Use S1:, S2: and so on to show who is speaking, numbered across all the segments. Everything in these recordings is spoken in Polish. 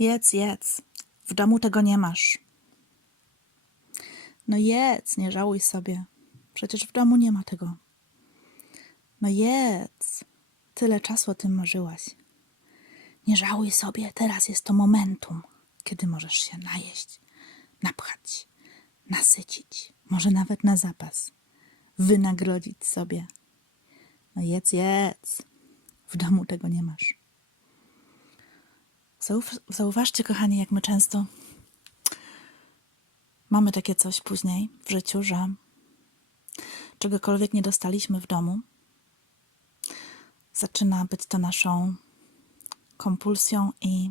S1: Jedz, jedz. W domu tego nie masz. No jedz, nie żałuj sobie. Przecież w domu nie ma tego. No jedz. Tyle czasu o tym marzyłaś. Nie żałuj sobie, teraz jest to momentum, kiedy możesz się najeść, napchać, nasycić, może nawet na zapas, wynagrodzić sobie. No jedz, jedz. W domu tego nie masz. Zauważcie, kochani, jak my często mamy takie coś później w życiu, że czegokolwiek nie dostaliśmy w domu, zaczyna być to naszą kompulsją i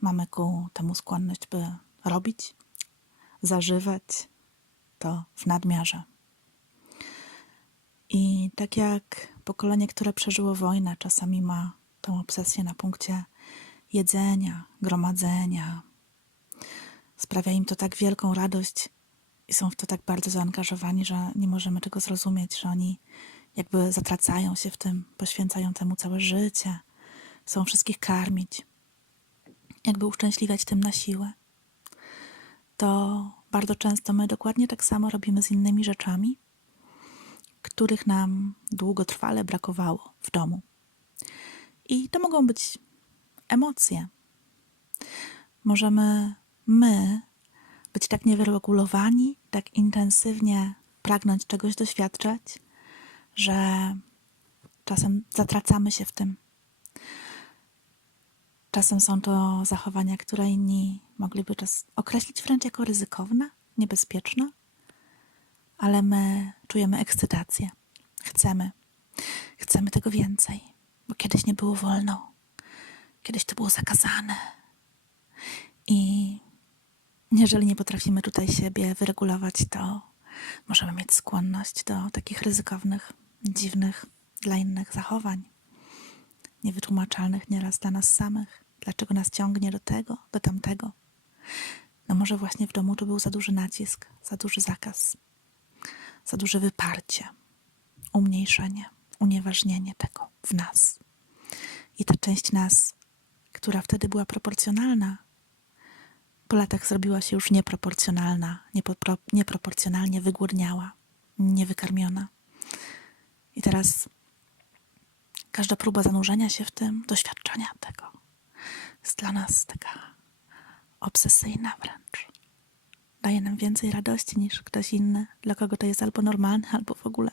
S1: mamy ku temu skłonność, by robić, zażywać to w nadmiarze. I tak jak pokolenie, które przeżyło wojnę, czasami ma tą obsesję na punkcie jedzenia, gromadzenia. Sprawia im to tak wielką radość i są w to tak bardzo zaangażowani, że nie możemy tego zrozumieć, że oni jakby zatracają się w tym, poświęcają temu całe życie, chcą wszystkich karmić, jakby uszczęśliwiać tym na siłę. To bardzo często my dokładnie tak samo robimy z innymi rzeczami, których nam długotrwale brakowało w domu. I to mogą być emocje. Możemy my być tak niewyregulowani, tak intensywnie pragnąć czegoś doświadczać, że czasem zatracamy się w tym. Czasem są to zachowania, które inni mogliby czas określić wręcz jako ryzykowne, niebezpieczne, ale my czujemy ekscytację. Chcemy. Chcemy tego więcej, bo kiedyś nie było wolno. Kiedyś to było zakazane. I jeżeli nie potrafimy tutaj siebie wyregulować, to możemy mieć skłonność do takich ryzykownych, dziwnych dla innych zachowań, niewytłumaczalnych nieraz dla nas samych. Dlaczego nas ciągnie do tego, do tamtego? No może właśnie w domu to był za duży nacisk, za duży zakaz, za duże wyparcie, umniejszenie, unieważnienie tego w nas. I ta część nas, która wtedy była proporcjonalna, po latach zrobiła się już nieproporcjonalna, nieproporcjonalnie wygłodniała, niewykarmiona. I teraz każda próba zanurzenia się w tym, doświadczenia tego, jest dla nas taka obsesyjna wręcz. Daje nam więcej radości niż ktoś inny, dla kogo to jest albo normalne, albo w ogóle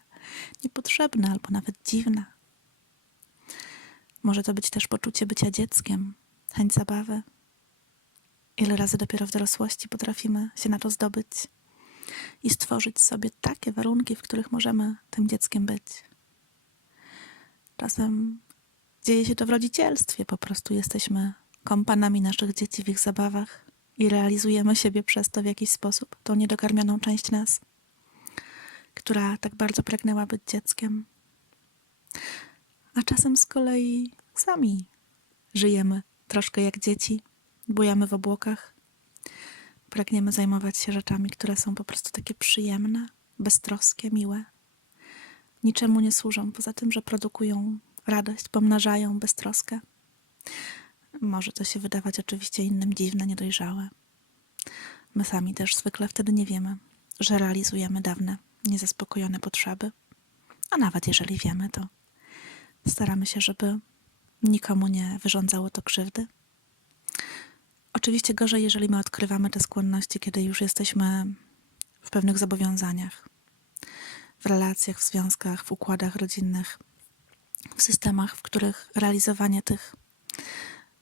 S1: niepotrzebne, albo nawet dziwne. Może to być też poczucie bycia dzieckiem, chęć zabawy. Ile razy dopiero w dorosłości potrafimy się na to zdobyć i stworzyć sobie takie warunki, w których możemy tym dzieckiem być. Czasem dzieje się to w rodzicielstwie, po prostu jesteśmy kompanami naszych dzieci w ich zabawach i realizujemy siebie przez to w jakiś sposób, tą niedokarmioną część nas, która tak bardzo pragnęła być dzieckiem. A czasem z kolei sami żyjemy troszkę jak dzieci, bujamy w obłokach, pragniemy zajmować się rzeczami, które są po prostu takie przyjemne, beztroskie, miłe. Niczemu nie służą, poza tym, że produkują radość, pomnażają beztroskę. Może to się wydawać oczywiście innym dziwne, niedojrzałe. My sami też zwykle wtedy nie wiemy, że realizujemy dawne, niezaspokojone potrzeby. A nawet jeżeli wiemy, to staramy się, żeby nikomu nie wyrządzało to krzywdy. Oczywiście gorzej, jeżeli my odkrywamy te skłonności, kiedy już jesteśmy w pewnych zobowiązaniach, w relacjach, w związkach, w układach rodzinnych, w systemach, w których realizowanie tych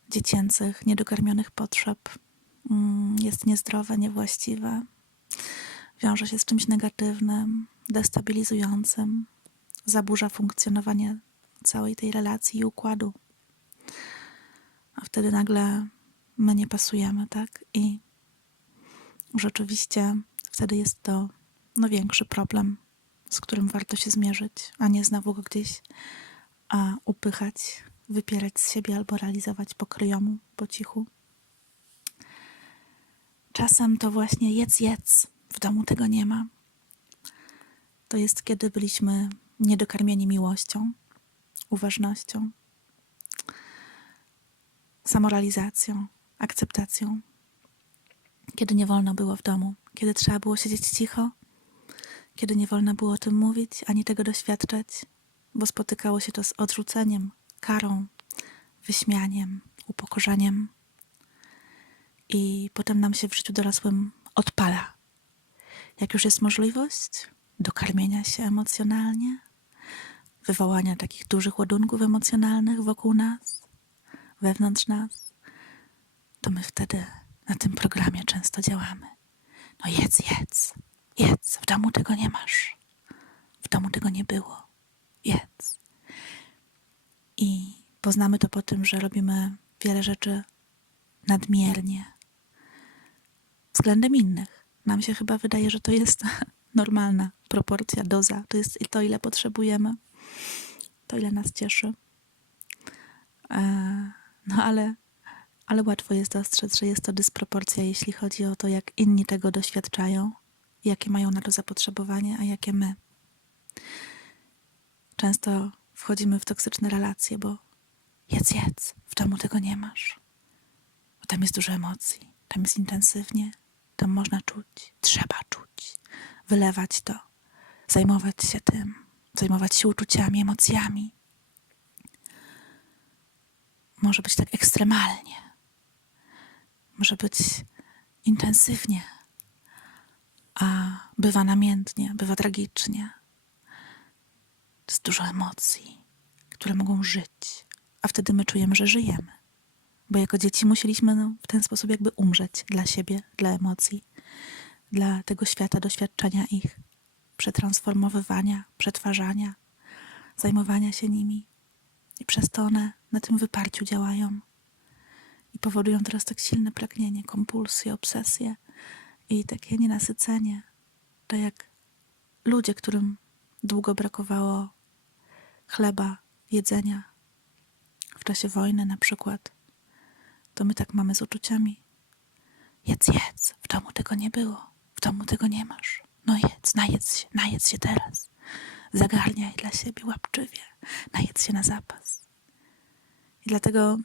S1: dziecięcych, niedokarmionych potrzeb mm, jest niezdrowe, niewłaściwe, wiąże się z czymś negatywnym, destabilizującym, zaburza funkcjonowanie całej tej relacji i układu. A wtedy nagle my nie pasujemy, tak? I rzeczywiście wtedy jest to no, większy problem, z którym warto się zmierzyć, a nie znowu go gdzieś a, upychać, wypierać z siebie albo realizować po kryjomu, po cichu. Czasem to właśnie jedz, jedz. W domu tego nie ma. To jest, kiedy byliśmy niedokarmieni miłością, uważnością, samorealizacją, akceptacją, kiedy nie wolno było w domu, kiedy trzeba było siedzieć cicho, kiedy nie wolno było o tym mówić ani tego doświadczać, bo spotykało się to z odrzuceniem, karą, wyśmianiem, upokorzeniem. I potem nam się w życiu dorosłym odpala. Jak już jest możliwość dokarmienia się emocjonalnie, wywołania takich dużych ładunków emocjonalnych wokół nas, wewnątrz nas, to my wtedy na tym programie często działamy. No jedz, jedz, jedz, w domu tego nie masz. W domu tego nie było. Jedz. I poznamy to po tym, że robimy wiele rzeczy nadmiernie względem innych. Nam się chyba wydaje, że to jest normalna proporcja, doza. To jest to, ile potrzebujemy, to, ile nas cieszy. E, No ale, ale łatwo jest dostrzec, że jest to dysproporcja, jeśli chodzi o to, jak inni tego doświadczają, jakie mają na to zapotrzebowanie, a jakie my. Często wchodzimy w toksyczne relacje, bo jedz, jedz, w domu tego nie masz. Bo tam jest dużo emocji, tam jest intensywnie, tam można czuć, trzeba czuć, wylewać to, zajmować się tym, zajmować się uczuciami, emocjami. Może być tak ekstremalnie, może być intensywnie, a bywa namiętnie, bywa tragicznie. Jest dużo emocji, które mogą żyć, a wtedy my czujemy, że żyjemy. Bo jako dzieci musieliśmy no, w ten sposób jakby umrzeć dla siebie, dla emocji, dla tego świata, doświadczenia ich, przetransformowywania, przetwarzania, zajmowania się nimi. I przez to one na tym wyparciu działają i powodują teraz tak silne pragnienie, kompulsje, obsesje i takie nienasycenie. To jak ludzie, którym długo brakowało chleba, jedzenia w czasie wojny na przykład, to my tak mamy z uczuciami. Jedz, jedz, w domu tego nie było, w domu tego nie masz. No jedz, najedz się, najedz się teraz. Zagarniaj dla siebie łapczywie, najedz się na zapas. I dlatego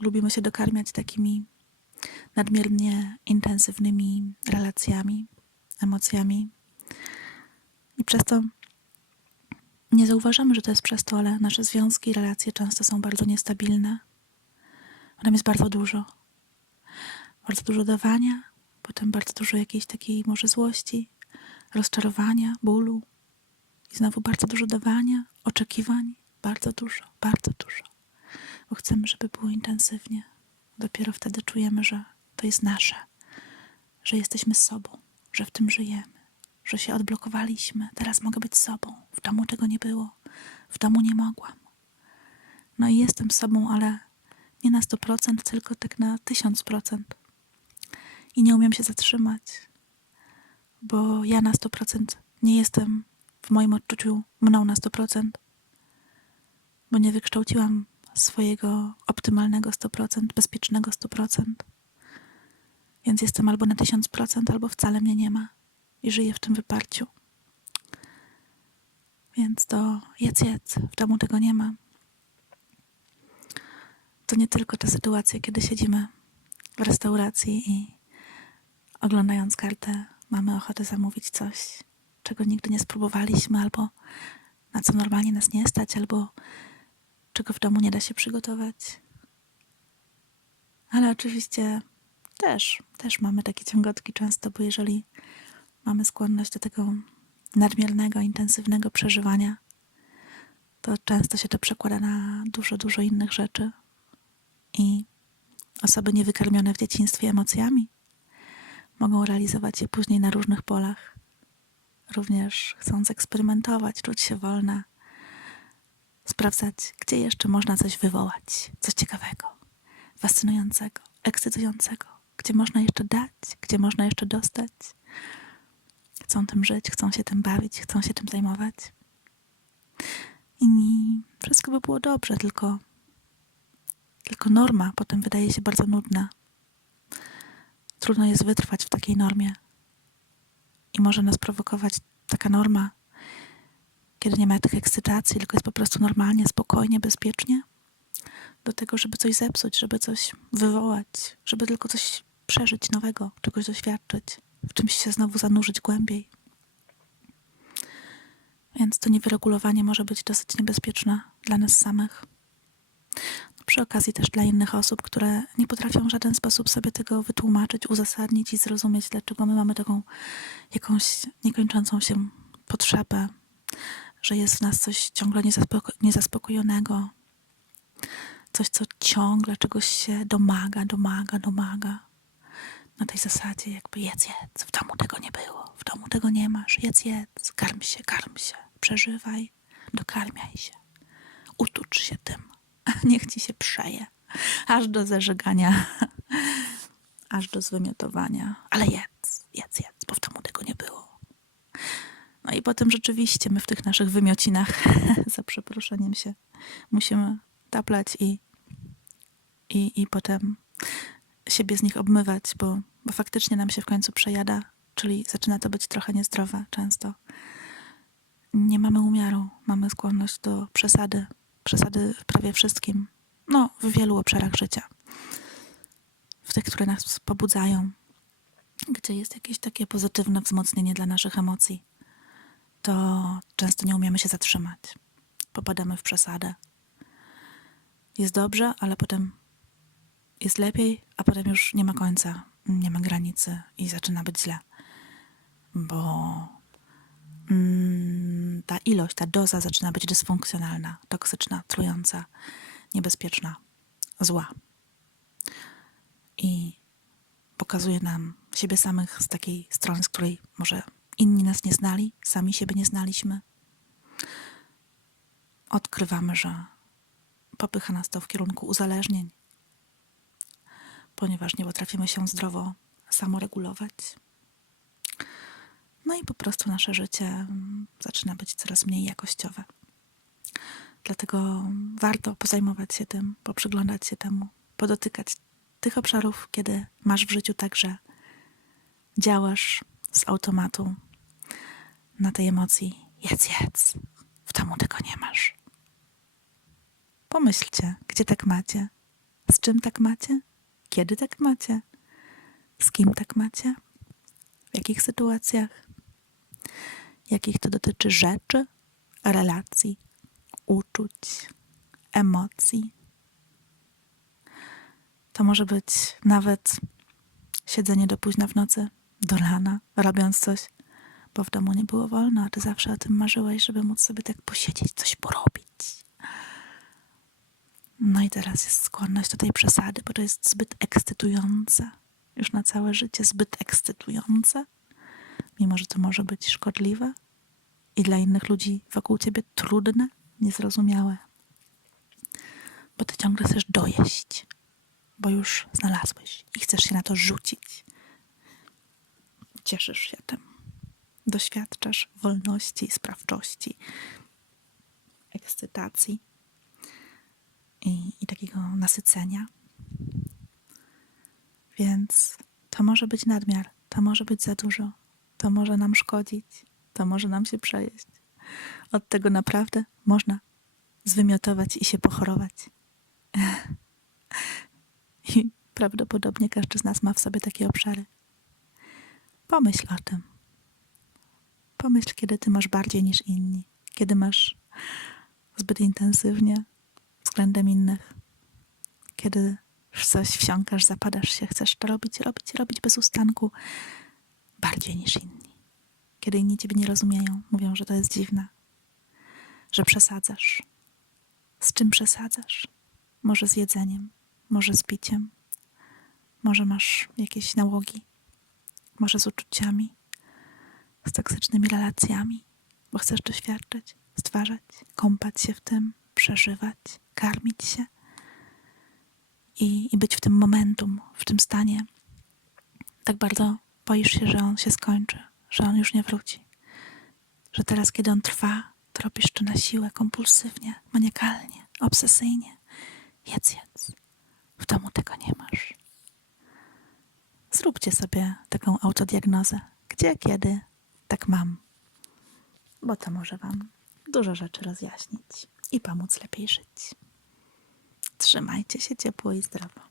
S1: lubimy się dokarmiać takimi nadmiernie intensywnymi relacjami, emocjami. I przez to nie zauważamy, że to jest przez to, ale nasze związki i relacje często są bardzo niestabilne. Tam jest bardzo dużo. Bardzo dużo dawania, potem bardzo dużo jakiejś takiej może złości, rozczarowania, bólu. I znowu bardzo dużo dawania, oczekiwań, bardzo dużo, bardzo dużo. Bo chcemy, żeby było intensywnie. Dopiero wtedy czujemy, że to jest nasze, że jesteśmy sobą, że w tym żyjemy, że się odblokowaliśmy. Teraz mogę być sobą. W domu tego nie było. W domu nie mogłam. No i jestem sobą, ale nie na 100%, tylko tak na 1000%. I nie umiem się zatrzymać, bo ja na 100% nie jestem w moim odczuciu mną na 100%, bo nie wykształciłam swojego optymalnego 100%, bezpiecznego 100%. Więc jestem albo na 1000%, albo wcale mnie nie ma i żyję w tym wyparciu. Więc to jedz, jedz, w domu tego nie ma. To nie tylko ta sytuacja, kiedy siedzimy w restauracji i oglądając kartę mamy ochotę zamówić coś, czego nigdy nie spróbowaliśmy, albo na co normalnie nas nie stać, albo czego w domu nie da się przygotować. Ale oczywiście też, też mamy takie ciągotki często, bo jeżeli mamy skłonność do tego nadmiernego, intensywnego przeżywania, to często się to przekłada na dużo, dużo innych rzeczy. I osoby niewykarmione w dzieciństwie emocjami mogą realizować je później na różnych polach. Również chcąc eksperymentować, czuć się wolna, sprawdzać, gdzie jeszcze można coś wywołać, coś ciekawego, fascynującego, ekscytującego, gdzie można jeszcze dać, gdzie można jeszcze dostać. Chcą tym żyć, chcą się tym bawić, chcą się tym zajmować. I wszystko by było dobrze, tylko, tylko norma potem wydaje się bardzo nudna. Trudno jest wytrwać w takiej normie. I może nas prowokować taka norma, kiedy nie ma tych ekscytacji, tylko jest po prostu normalnie, spokojnie, bezpiecznie. do tego, żeby coś zepsuć, żeby coś wywołać, żeby tylko coś przeżyć nowego, czegoś doświadczyć, w czymś się znowu zanurzyć głębiej. Więc to niewyregulowanie może być dosyć niebezpieczne dla nas samych. Przy okazji też dla innych osób, które nie potrafią w żaden sposób sobie tego wytłumaczyć, uzasadnić i zrozumieć, dlaczego my mamy taką jakąś niekończącą się potrzebę, że jest w nas coś ciągle niezaspoko- niezaspokojonego, coś, co ciągle czegoś się domaga, domaga, domaga. Na tej zasadzie jakby jedz, jedz, w domu tego nie było, w domu tego nie masz, jedz, jedz, karm się, karm się, przeżywaj, dokarmiaj się, utucz się tym, niech ci się przeje, aż do zażegania, aż do zwymiotowania, ale jedz, jedz, jedz, bo w domu tego nie było. No i potem rzeczywiście my w tych naszych wymiocinach, za przeproszeniem się, musimy taplać i, i, i potem siebie z nich obmywać, bo, bo faktycznie nam się w końcu przejada, czyli zaczyna to być trochę niezdrowe często. Nie mamy umiaru, mamy skłonność do przesady, przesady w prawie wszystkim, no w wielu obszarach życia. W tych, które nas pobudzają, gdzie jest jakieś takie pozytywne wzmocnienie dla naszych emocji, to często nie umiemy się zatrzymać. Popadamy w przesadę. Jest dobrze, ale potem jest lepiej, a potem już nie ma końca, nie ma granicy i zaczyna być źle. Bo ta ilość, ta doza zaczyna być dysfunkcjonalna, toksyczna, trująca, niebezpieczna, zła. I pokazuje nam siebie samych z takiej strony, z której może inni nas nie znali, sami siebie nie znaliśmy. Odkrywamy, że popycha nas to w kierunku uzależnień, ponieważ nie potrafimy się zdrowo samoregulować. No i po prostu nasze życie mm, zaczyna być coraz mniej jakościowe. Dlatego warto pozajmować się tym, poprzyglądać się temu, podotykać tych obszarów, kiedy masz w życiu także działasz z automatu na tej emocji jedz, jedz, w domu tego nie masz. Pomyślcie, gdzie tak macie, z czym tak macie, kiedy tak macie, z kim tak macie, w jakich sytuacjach, jakich to dotyczy rzeczy, relacji, uczuć, emocji. To może być nawet siedzenie do późna w nocy, do rana, robiąc coś, bo w domu nie było wolno, a ty zawsze o tym marzyłeś, żeby móc sobie tak posiedzieć, coś porobić. No i teraz jest skłonność do tej przesady, bo to jest zbyt ekscytujące. Już na całe życie zbyt ekscytujące, mimo że to może być szkodliwe i dla innych ludzi wokół ciebie trudne, niezrozumiałe. Bo ty ciągle chcesz dojeść, bo już znalazłeś i chcesz się na to rzucić. Cieszysz się tym. Doświadczasz wolności, sprawczości, ekscytacji i, i takiego nasycenia. Więc to może być nadmiar, to może być za dużo, to może nam szkodzić, to może nam się przejeść. Od tego naprawdę można zwymiotować i się pochorować. I prawdopodobnie każdy z nas ma w sobie takie obszary. Pomyśl o tym. Pomyśl, kiedy ty masz bardziej niż inni, kiedy masz zbyt intensywnie względem innych, kiedy w coś wsiąkasz, zapadasz się, chcesz to robić, robić, robić bez ustanku, bardziej niż inni. Kiedy inni ciebie nie rozumieją, mówią, że to jest dziwne, że przesadzasz. Z czym przesadzasz? Może z jedzeniem, może z piciem, może masz jakieś nałogi, może z uczuciami, z toksycznymi relacjami, bo chcesz doświadczać, stwarzać, kąpać się w tym, przeżywać, karmić się i, i być w tym momentum, w tym stanie. Tak bardzo boisz się, że on się skończy, że on już nie wróci. Że teraz, kiedy on trwa, to robisz to na siłę, kompulsywnie, maniakalnie, obsesyjnie. Jedz, jedz. W domu tego nie masz. Zróbcie sobie taką autodiagnozę. Gdzie, kiedy tak mam. Bo to może Wam dużo rzeczy rozjaśnić i pomóc lepiej żyć. Trzymajcie się ciepło i zdrowo.